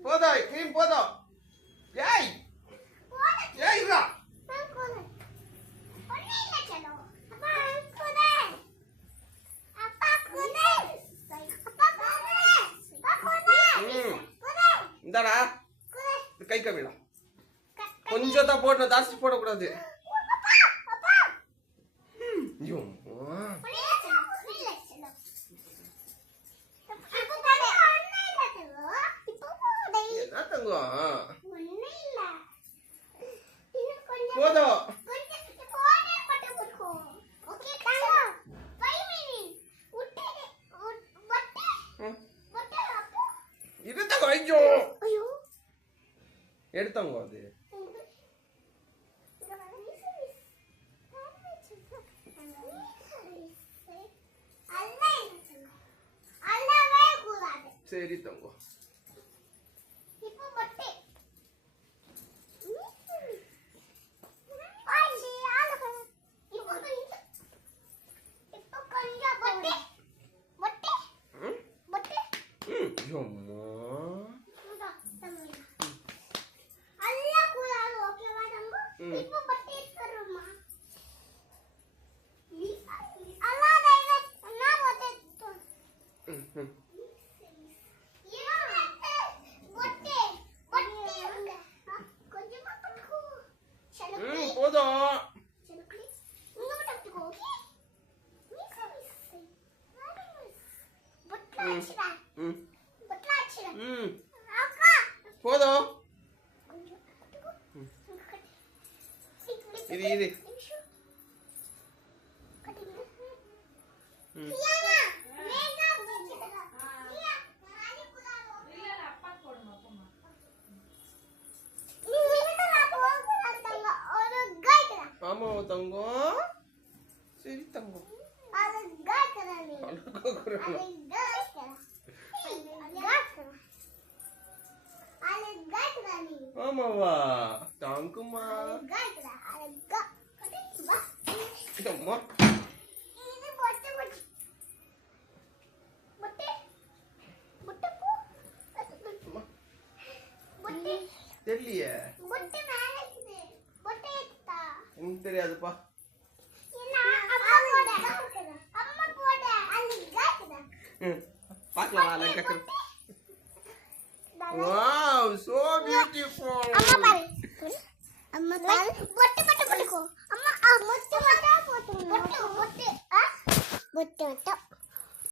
போதா கிரீம் போதா ஏய் ஏய் ரா இந்தாடா கை கவிடா கொஞ்சம் தான் போடணும் ஜாஸ்தி போடக்கூடாது என்ன தங்கம் போதும் இதுதான் ஐயோ எடுத்தாங்க அது சரி தங்கம் போதும் இது இது ஆமா தங்கம் சரி தங்கம் ஆமாவா தாங்குமா தெரியலையே எனக்கு தெரியாதுப்பா பார்க்கலாம் wow so beautiful amma pal bottu bottu potuko amma mottu mottu potu bottu bottu bottu